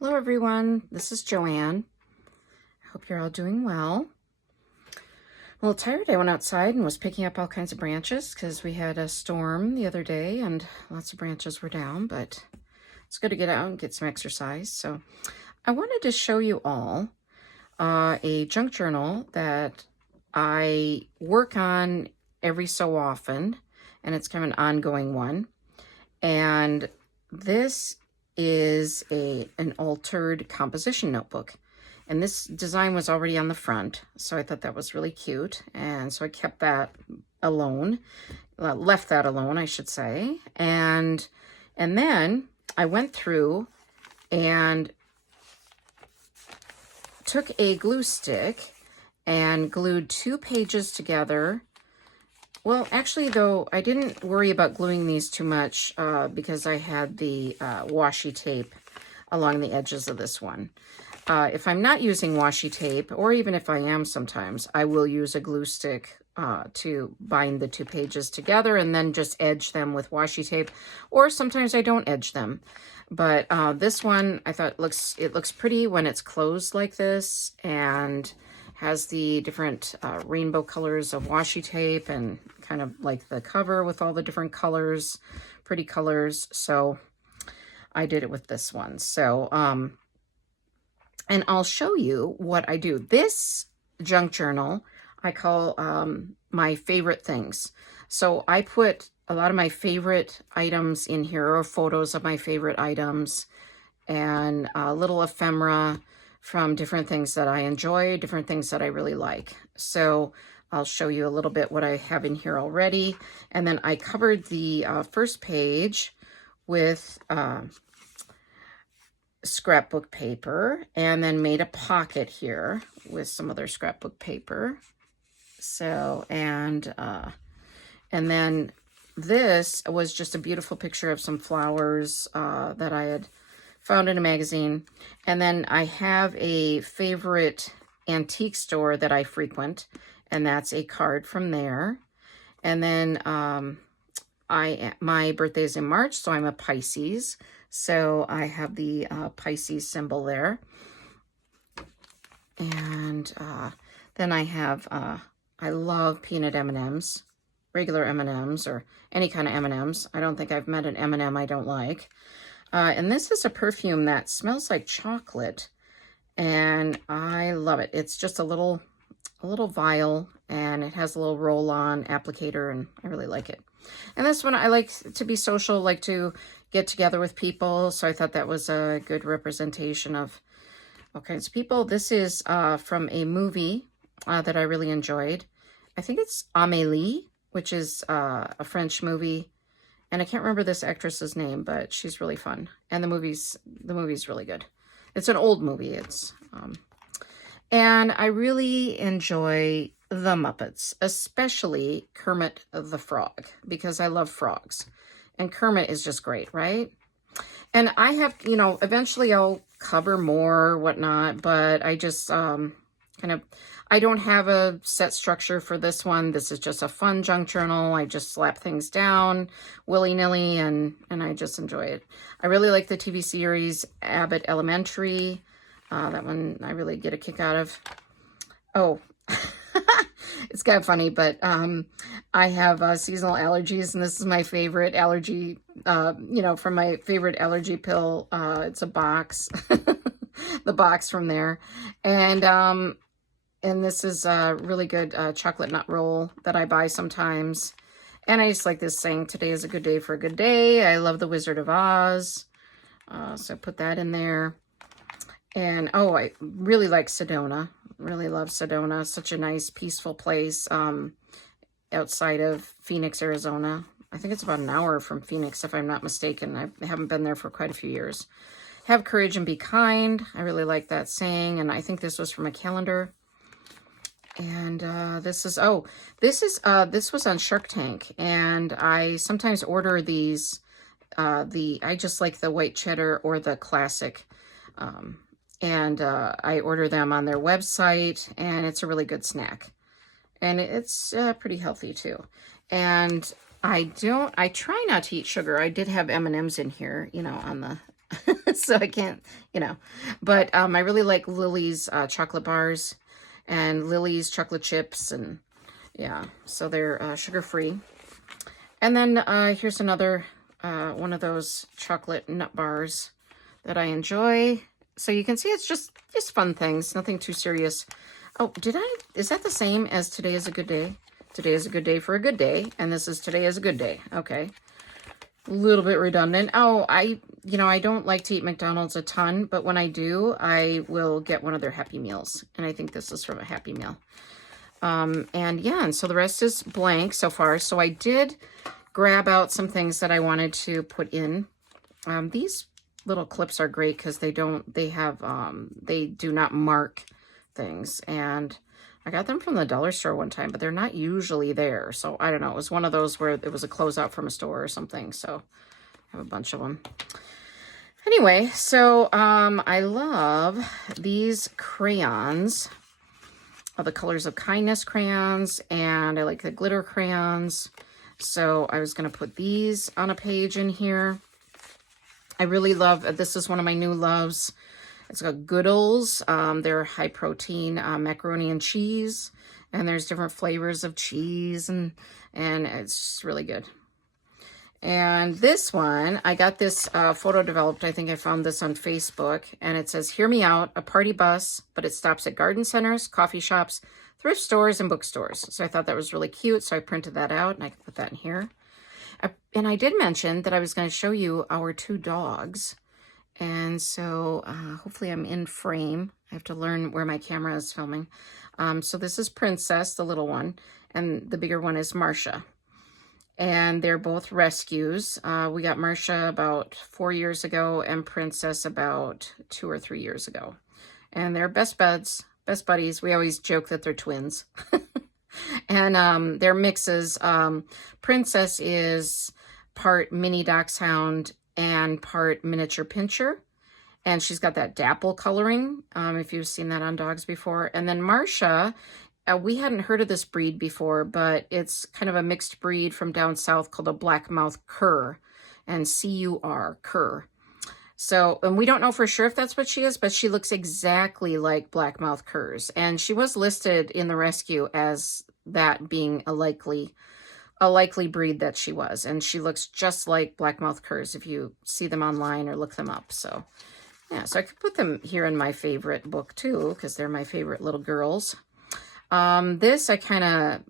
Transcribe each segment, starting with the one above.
Hello everyone, this is Joanne. I hope you're all doing well. I'm a little tired. I went outside and was picking up all kinds of branches because we had a storm the other day and lots of branches were down, but it's good to get out and get some exercise. So I wanted to show you all a junk journal that I work on every so often, and it's kind of an ongoing one. And this is an altered composition notebook. And this design was already on the front, so I thought that was really cute. And so I kept that alone, left that alone, I should say. And then I went through and took a glue stick and glued 2 pages together. Well, actually, though, I didn't worry about gluing these too much because I had the washi tape along the edges of this one. If I'm not using washi tape, or even if I am sometimes, I will use a glue stick to bind the 2 pages together and then just edge them with washi tape, or sometimes I don't edge them. But this one, I thought it looks pretty when it's closed like this, and has the different rainbow colors of washi tape and kind of like the cover with all the different colors, pretty colors. So I did it with this one. So, and I'll show you what I do. This junk journal, I call my favorite things. So I put a lot of my favorite items in here, or photos of my favorite items, and little ephemera from different things that I enjoy, different things that I really like. So I'll show you a little bit what I have in here already. And then I covered the first page with scrapbook paper, and then made a pocket here with some other scrapbook paper. So, and then this was just a beautiful picture of some flowers that I had found in a magazine. And then I have a favorite antique store that I frequent, and that's a card from there. And then my birthday is in March, so I'm a Pisces. So I have the Pisces symbol there. And then I have, I love peanut M&Ms, regular M&Ms, or any kind of M&Ms. I don't think I've met an M&M I don't like. And this is a perfume that smells like chocolate, and I love it. It's just a little vial, and it has a little roll-on applicator, and I really like it. And this one, I like to be social, like to get together with people, so I thought that was a good representation of all kinds of people. This is from a movie that I really enjoyed. I think it's Amélie, which is a French movie. And I can't remember this actress's name, but she's really fun. And the movie's really good. It's an old movie. It's and I really enjoy the Muppets, especially Kermit the Frog, because I love frogs. And Kermit is just great, right? And I have, eventually I'll cover more, whatnot, but I just I don't have a set structure for this one. This is just a fun junk journal. I just slap things down willy-nilly, and I just enjoy it. I really like the TV series Abbott Elementary. That one I really get a kick out of. Oh, it's kind of funny, but I have seasonal allergies, and this is my favorite allergy, from my favorite allergy pill. It's a box, the box from there. And this is a really good chocolate nut roll that I buy sometimes. And I just like this saying, today is a good day for a good day. I love the Wizard of Oz. So I put that in there. And, oh, I really like Sedona. Really love Sedona. Such a nice, peaceful place outside of Phoenix, Arizona. I think it's about an hour from Phoenix, if I'm not mistaken. I haven't been there for quite a few years. Have courage and be kind. I really like that saying. And I think this was from a calendar. And this was on Shark Tank, and I sometimes order these. I just like the white cheddar or the classic, and I order them on their website, and it's a really good snack, and it's pretty healthy too. And I try not to eat sugar. I did have M&Ms in here, on the so I can't, you know. But I really like Lily's chocolate bars and Lily's chocolate chips, and yeah, so they're sugar-free. And then here's another one of those chocolate nut bars that I enjoy. So you can see it's just fun things, nothing too serious. Oh, is that the same as Today is a Good Day? Today is a good day for a good day, and this is Today is a Good Day. Okay. A little bit redundant. Oh, I don't like to eat McDonald's a ton, but when I do, I will get one of their Happy Meals. And I think this is from a Happy Meal. And yeah, and so the rest is blank so far. So I did grab out some things that I wanted to put in. These little clips are great because they do not mark things. And I got them from the dollar store one time, but they're not usually there. So I don't know. It was one of those where it was a closeout from a store or something. So I have a bunch of them. Anyway, so I love these crayons. The Colors of Kindness crayons, and I like the glitter crayons. So I was going to put these on a page in here. I really love, this is one of my new loves. It's got Goodles. They're high protein macaroni and cheese, and there's different flavors of cheese, and it's just really good. And this one, I got this photo developed. I think I found this on Facebook, and it says, "Hear me out, a party bus, but it stops at garden centers, coffee shops, thrift stores, and bookstores." So I thought that was really cute, so I printed that out, and I can put that in here. And I did mention that I was going to show you our 2 dogs. And so hopefully I'm in frame. I have to learn where my camera is filming. So this is Princess, the little one, and the bigger one is Marcia. And they're both rescues. We got Marcia about 4 years ago and Princess about 2 or 3 years ago. And they're best buddies. We always joke that they're twins. And they're mixes. Princess is part mini dachshund and part miniature pinscher. And she's got that dapple coloring, if you've seen that on dogs before. And then Marcia, we hadn't heard of this breed before, but it's kind of a mixed breed from down south called a blackmouth cur, and C-U-R, cur. So, and we don't know for sure if that's what she is, but she looks exactly like blackmouth curs. And she was listed in the rescue as that being a likely breed that she was. And she looks just like blackmouth curs if you see them online or look them up. So, yeah, so I could put them here in my favorite book too, because they're my favorite little girls. This I kind of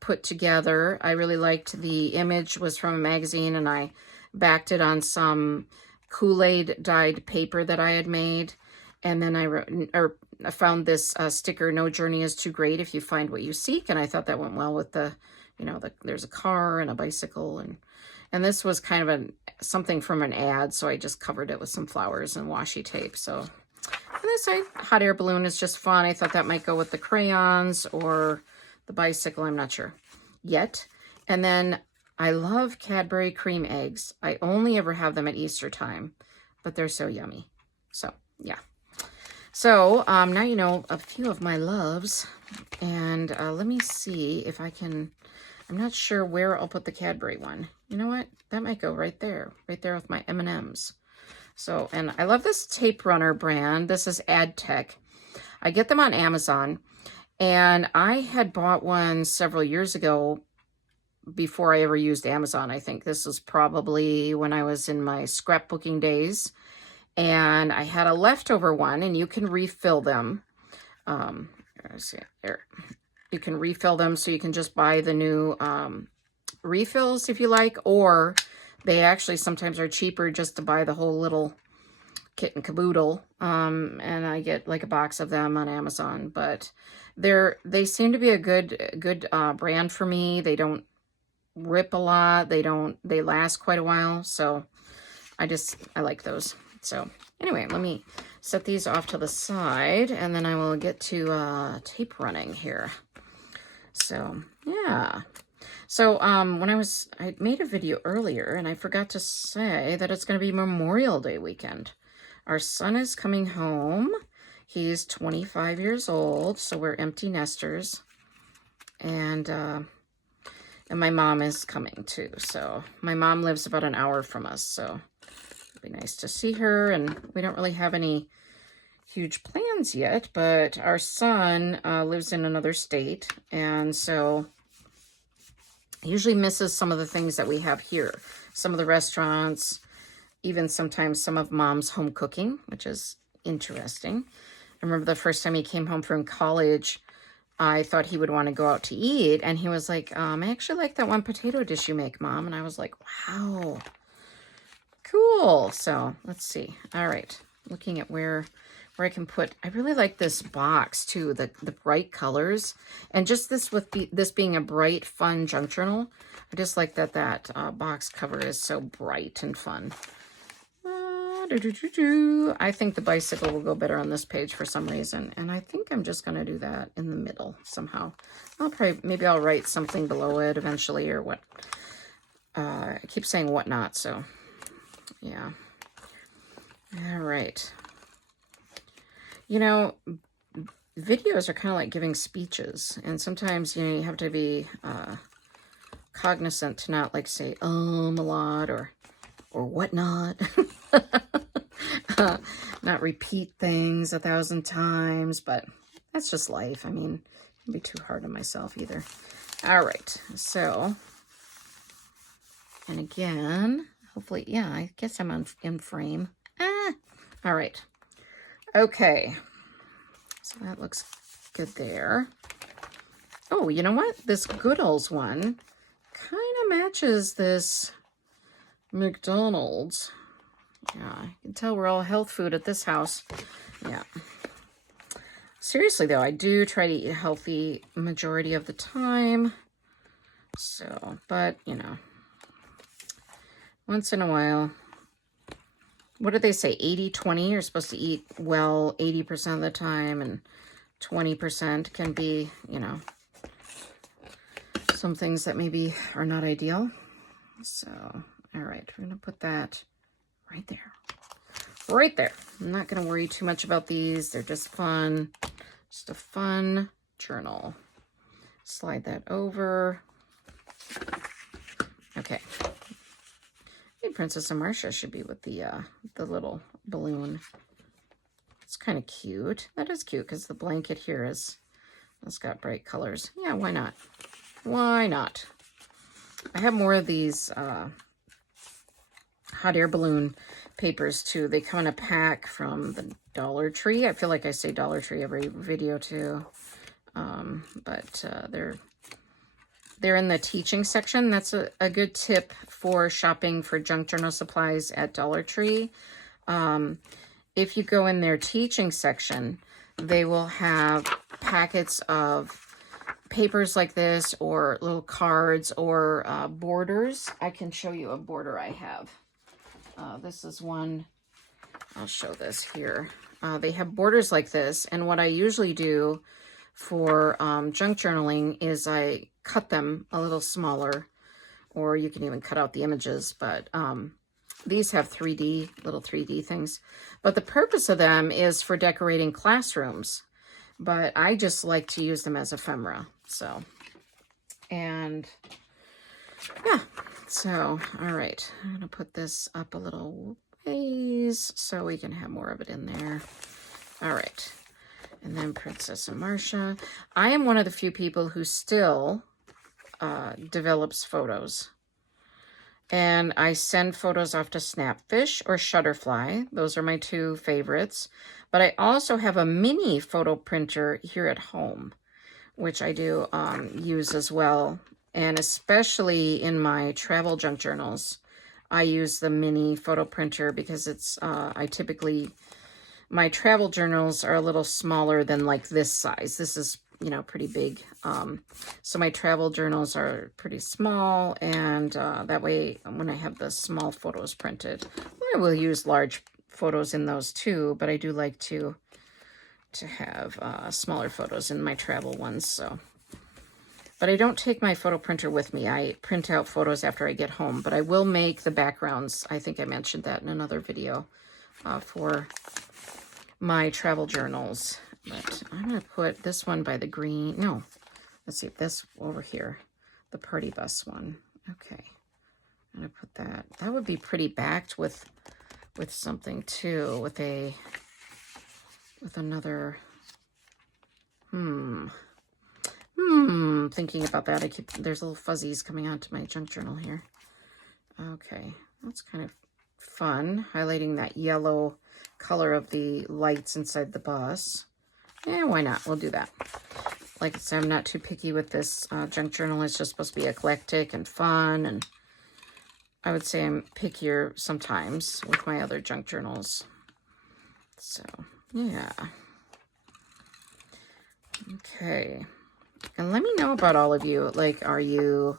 put together. I really liked the image, was from a magazine, and I backed it on some Kool-Aid dyed paper that I had made. And then I found this sticker, "No journey is too great if you find what you seek." And I thought that went well with the, there's a car and a bicycle, and this was kind of something from an ad. So I just covered it with some flowers and washi tape. So this hot air balloon is just fun. I thought that might go with the crayons or the bicycle. I'm not sure yet. And then I love Cadbury cream eggs. I only ever have them at Easter time, but they're so yummy. So, yeah. So, now you know a few of my loves. And let me see if I can, I'm not sure where I'll put the Cadbury one. You know what? That might go right there with my M&Ms. So, and I love this tape runner brand. This is AdTech. I get them on Amazon, and I had bought one several years ago before I ever used Amazon. I think this was probably when I was in my scrapbooking days, and I had a leftover one, and you can refill them. Let's see there. You can refill them, so you can just buy the new refills if you like, or they actually sometimes are cheaper just to buy the whole little kit and caboodle. And I get like a box of them on Amazon, but they seem to be a good brand for me. They don't rip a lot. They last quite a while. So I like those. So anyway, let me set these off to the side, and then I will get to tape running here. So yeah. So when I made a video earlier, and I forgot to say that it's going to be Memorial Day weekend. Our son is coming home. He's 25 years old, so we're empty nesters. And my mom is coming too. So my mom lives about an hour from us, so Be nice to see her, and we don't really have any huge plans yet, but our son lives in another state, and so he usually misses some of the things that we have here. Some of the restaurants, even sometimes some of Mom's home cooking, which is interesting. I remember the first time he came home from college, I thought he would want to go out to eat, and he was like, I actually like that one potato dish you make, Mom. And I was like, wow, cool. So let's see. All right, looking at where I can put, I really like this box too, the bright colors, and just this with this being a bright, fun junk journal. I just like that box cover is so bright and fun. I think the bicycle will go better on this page for some reason, and I think I'm just going to do that in the middle somehow. Maybe I'll write something below it eventually, or what. I keep saying whatnot, so yeah. All right. You know, videos are kind of like giving speeches, and sometimes, you know, you have to be cognizant to not like say a lot or whatnot. Not repeat things 1,000 times, but that's just life. I mean, can't be too hard on myself either. All right, so, and again, hopefully, yeah, I guess I'm in frame. All right. Okay, so that looks good there. Oh, you know what? This Goodall's one kind of matches this McDonald's. Yeah, I can tell we're all health food at this house. Yeah. Seriously, though, I do try to eat healthy majority of the time. So, but, you know, once in a while. What did they say? 80-20? You're supposed to eat well 80% of the time, and 20% can be, you know, some things that maybe are not ideal. So, all right, we're going to put that right there. Right there. I'm not going to worry too much about these. They're just fun. Just a fun journal. Slide that over. Okay. Hey, Princess and Marcia should be with the little balloon. It's kind of cute. That is cute because the blanket here it's got bright colors. Yeah, why not? Why not? I have more of these hot air balloon papers too. They come in a pack from the Dollar Tree. I feel like I say Dollar Tree every video too. But they're in the teaching section. That's a good tip for shopping for junk journal supplies at Dollar Tree. If you go in their teaching section, they will have packets of papers like this, or little cards, or borders. I can show you a border I have. This is one. I'll show this here. They have borders like this, and what I usually do for junk journaling is I cut them a little smaller, or you can even cut out the images, but these have little 3D things. But the purpose of them is for decorating classrooms, but I just like to use them as ephemera. So, and yeah, so, all right, I'm gonna put this up a little ways so we can have more of it in there. All right. And then Princess and Marcia. I am one of the few people who still develops photos. And I send photos off to Snapfish or Shutterfly. Those are my two favorites. But I also have a mini photo printer here at home, which I do use as well. And especially in my travel junk journals, I use the mini photo printer because it's, my travel journals are a little smaller than like this size. This is, you know, pretty big. So my travel journals are pretty small, and that way when I have the small photos printed, I will use large photos in those too, but I do like to have smaller photos in my travel ones. So, but I don't take my photo printer with me. I print out photos after I get home, but I will make the backgrounds. I think I mentioned that in another video for my travel journals. But I'm going to put this one by the green. No, let's see, this over here, the party bus one. Okay, I'm going to put that. That would be pretty backed with with something too, with another, thinking about that. There's little fuzzies coming onto my junk journal here. Okay, that's kind of fun, highlighting that yellow color of the lights inside the bus. Yeah, why not? We'll do that. Like I said, I'm not too picky with this junk journal. It's just supposed to be eclectic and fun, and I would say I'm pickier sometimes with my other junk journals. So, yeah. Okay. And let me know about all of you. Like, are you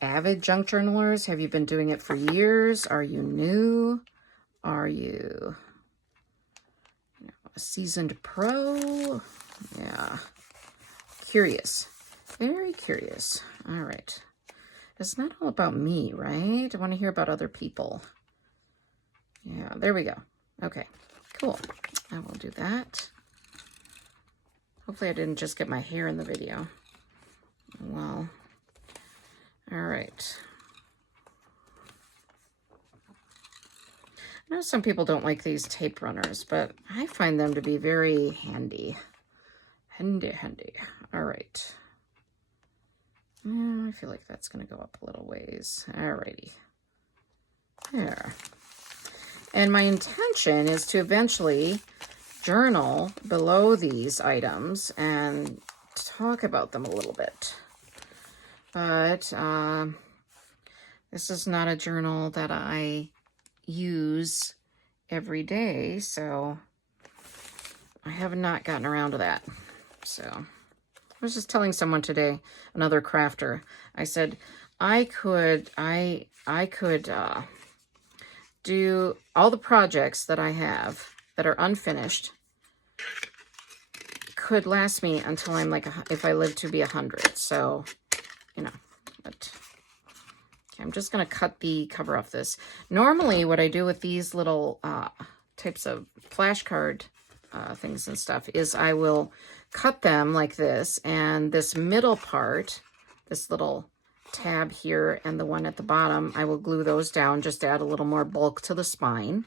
avid junk journalers? Have you been doing it for years? Are you new? Are you, a seasoned pro? Yeah. Curious. Very curious. All right. It's not all about me, right? I want to hear about other people. Yeah, there we go. Okay, cool. I will do that. Hopefully I didn't just get my hair in the video. Well, all right. I know some people don't like these tape runners, but I find them to be very handy. Handy. All right. Yeah, I feel like that's going to go up a little ways. All righty. There. And my intention is to eventually journal below these items and talk about them a little bit. But this is not a journal that I use every day, so I have not gotten around to that. So I was just telling someone today, another crafter, I said I could do all the projects that I have that are unfinished could last me until I'm like, if I live to be 100. So, but okay, I'm just going to cut the cover off this. Normally what I do with these little types of flashcard things and stuff is I will cut them like this, and this middle part, this little tab here and the one at the bottom, I will glue those down just to add a little more bulk to the spine.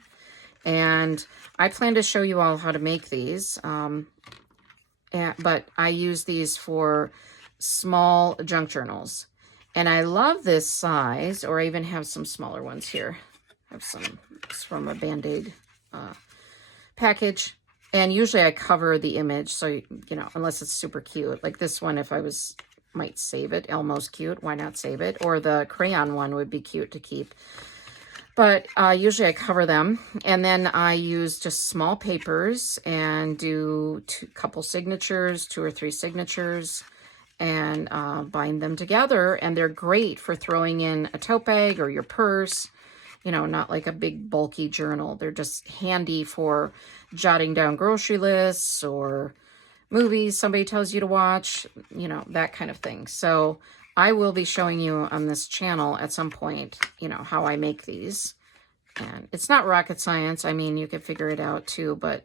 And I plan to show you all how to make these, but I use these for small junk journals. And I love this size, or I even have some smaller ones here. I have some, it's from a Band-Aid package. And usually I cover the image, so, unless it's super cute. Like this one, if I might save it. Elmo's cute. Why not save it? Or the crayon one would be cute to keep. But usually I cover them. And then I use just small papers and do a couple signatures, 2 or 3 signatures, and bind them together. And they're great for throwing in a tote bag or your purse. Not like a big bulky journal. They're just handy for jotting down grocery lists or movies somebody tells you to watch, that kind of thing. So I will be showing you on this channel at some point, how I make these. And it's not rocket science. I mean, you could figure it out too, but,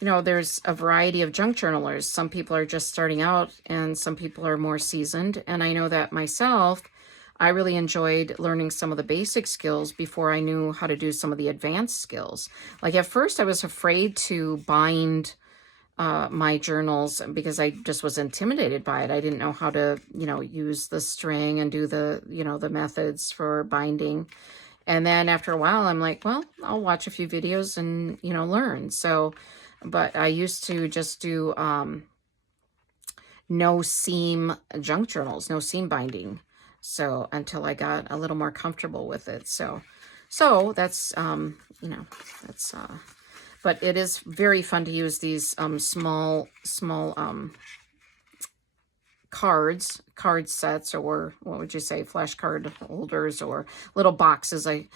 there's a variety of junk journalers. Some people are just starting out and some people are more seasoned. And I know that myself, I really enjoyed learning some of the basic skills before I knew how to do some of the advanced skills. Like at first I was afraid to bind my journals because I just was intimidated by it. I didn't know how to, use the string and do the, the methods for binding. And then after a while, I'm like, well, I'll watch a few videos and, learn. So, but I used to just do no seam junk journals, no seam binding. So until I got a little more comfortable with it. So that's, but it is very fun to use these small card sets, or what would you say, flashcard holders, or little boxes, I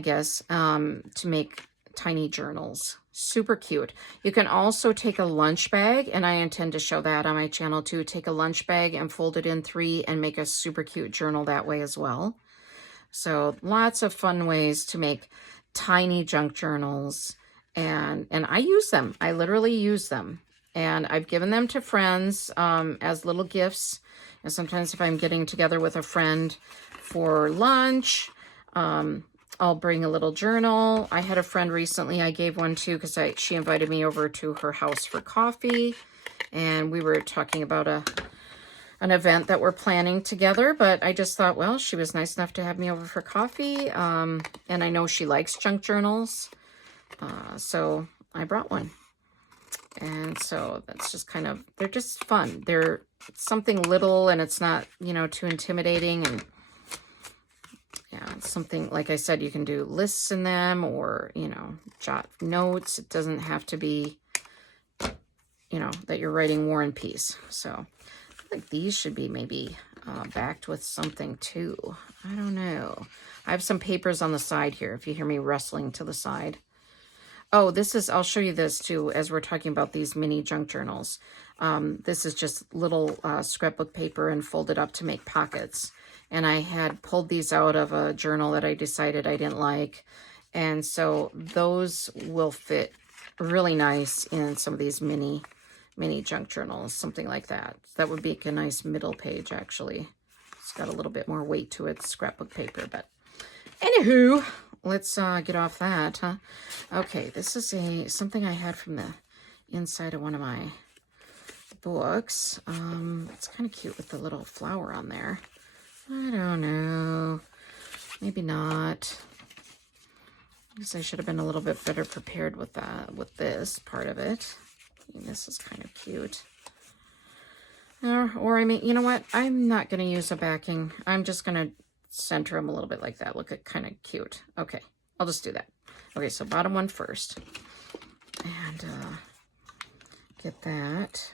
guess, to make tiny journals. Super cute. You can also take a lunch bag, and I intend to show that on my channel too. Take a lunch bag and fold it in 3 and make a super cute journal that way as well. So lots of fun ways to make tiny junk journals. And I use them. I literally use them. And I've given them to friends as little gifts. And sometimes if I'm getting together with a friend for lunch, I'll bring a little journal. I had a friend recently, I gave one to because she invited me over to her house for coffee. And we were talking about an event that we're planning together, but I just thought, well, she was nice enough to have me over for coffee. And I know she likes junk journals. So I brought one. And so that's just kind of, they're just fun. They're something little and it's not, you know, too intimidating. And yeah, it's something, like I said, you can do lists in them or, you know, jot notes. It doesn't have to be, you know, that you're writing War and Peace. So I feel like these should be maybe backed with something too. I don't know. I have some papers on the side here if you hear me rustling to the side. Oh, this is, I'll show you this too as we're talking about these mini junk journals. This is just little scrapbook paper and folded up to make pockets. And I had pulled these out of a journal that I decided I didn't like. And so those will fit really nice in some of these mini junk journals, something like that. That would be a nice middle page, actually. It's got a little bit more weight to it, scrapbook paper, but anywho, let's get off that, huh? Okay, this is something I had from the inside of one of my books. It's kind of cute with the little flower on there. I don't know. Maybe not. I guess I should have been a little bit better prepared with that, with this part of it. I mean, this is kind of cute. Or I mean, you know what? I'm not going to use a backing. I'm just going to center them a little bit like that. Look at kind of cute. Okay, I'll just do that. Okay, so bottom one first. And get that.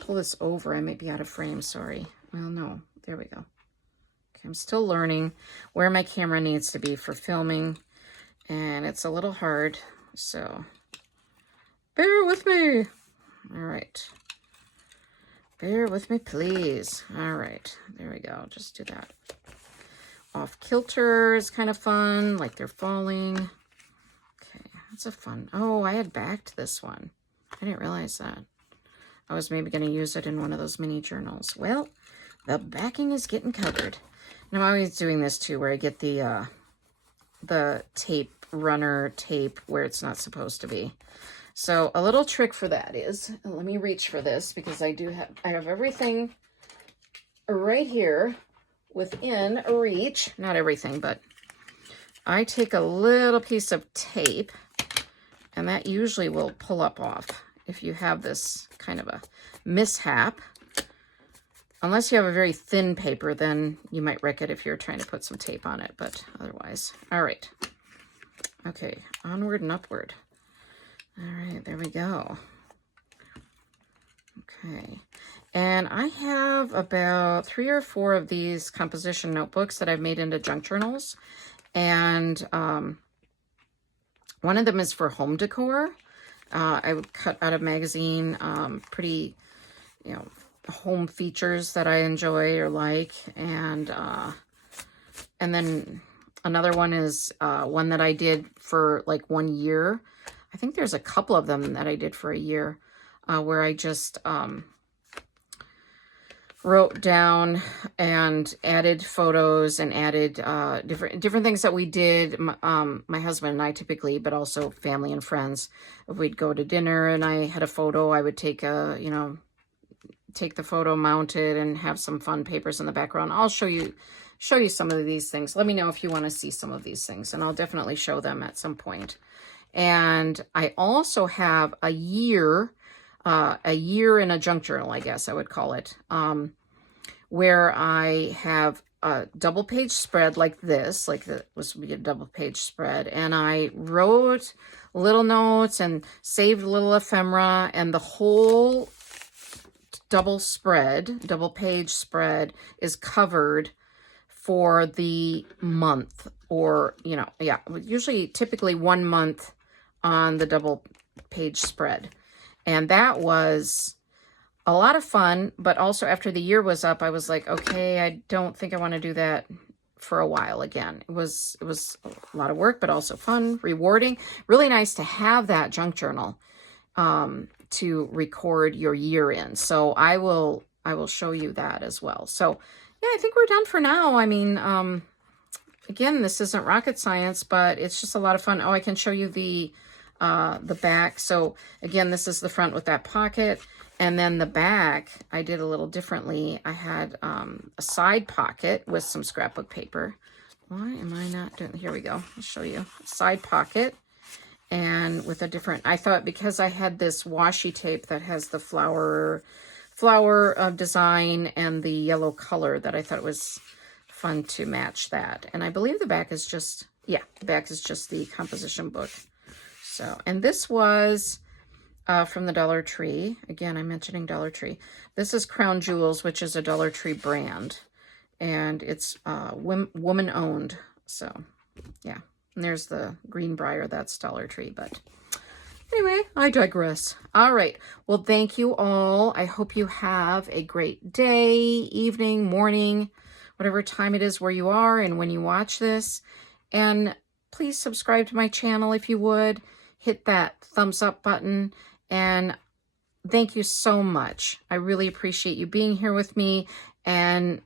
Pull this over. I might be out of frame, sorry. Well, no. There we go. Okay, I'm still learning where my camera needs to be for filming. And it's a little hard, so bear with me. All right. Bear with me, please. All right, there we go. Just do that. Off kilter is kind of fun, like they're falling. Okay, that's a fun. Oh, I had backed this one. I didn't realize that. I was maybe going to use it in one of those mini journals. Well, the backing is getting covered. And I'm always doing this too, where I get the tape, runner tape, where it's not supposed to be. So a little trick for that is, let me reach for this because I have everything right here within reach. Not everything, but I take a little piece of tape and that usually will pull up off if you have this kind of a mishap. Unless you have a very thin paper, then you might wreck it if you're trying to put some tape on it, but otherwise. All right. Okay, onward and upward. All right, there we go. Okay, and I have about 3 or 4 of these composition notebooks that I've made into junk journals, and one of them is for home decor. I would cut out of magazine, pretty, you know, home features that I enjoy or like, and then another one is one that I did for like 1 year. I think there's a couple of them that I did for a year where I just wrote down and added photos and added different things that we did, my husband and I typically, but also family and friends. If we'd go to dinner and I had a photo, I would take take the photo, mount it, and have some fun papers in the background. I'll show you some of these things. Let me know if you want to see some of these things, and I'll definitely show them at some point. And I also have a year in a junk journal, I guess I would call it, where I have a double page spread like this, like this would be a double page spread. And I wrote little notes and saved little ephemera, and the whole double page spread is covered for the month, or, usually typically 1 month on the double page spread. And that was a lot of fun, but also after the year was up, I was like, okay, I don't think I want to do that for a while again. It was a lot of work, but also fun, rewarding, really nice to have that junk journal to record your year in. So I will show you that as well. So yeah, I think we're done for now. I mean, again, this isn't rocket science, but it's just a lot of fun. Oh, I can show you the back. So again, this is the front with that pocket. And then the back, I did a little differently. I had a side pocket with some scrapbook paper. Why am I not doing, here we go. I'll show you. Side pocket. And with a different, I thought because I had this washi tape that has the flower design and the yellow color, that I thought it was fun to match that. And I believe the back is just, yeah, the back is just the composition book. So, and this was from the Dollar Tree. Again, I'm mentioning Dollar Tree. This is Crown Jewels, which is a Dollar Tree brand. And it's woman owned. So, yeah. And there's the Greenbrier, that's Dollar Tree. But anyway, I digress. All right. Well, thank you all. I hope you have a great day, evening, morning, whatever time it is where you are and when you watch this. And please subscribe to my channel if you would. Hit that thumbs up button. And thank you so much. I really appreciate you being here with me and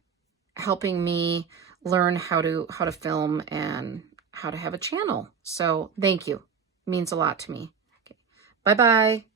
helping me learn how to film and how to have a channel. So thank you. It means a lot to me. Okay. Bye-bye.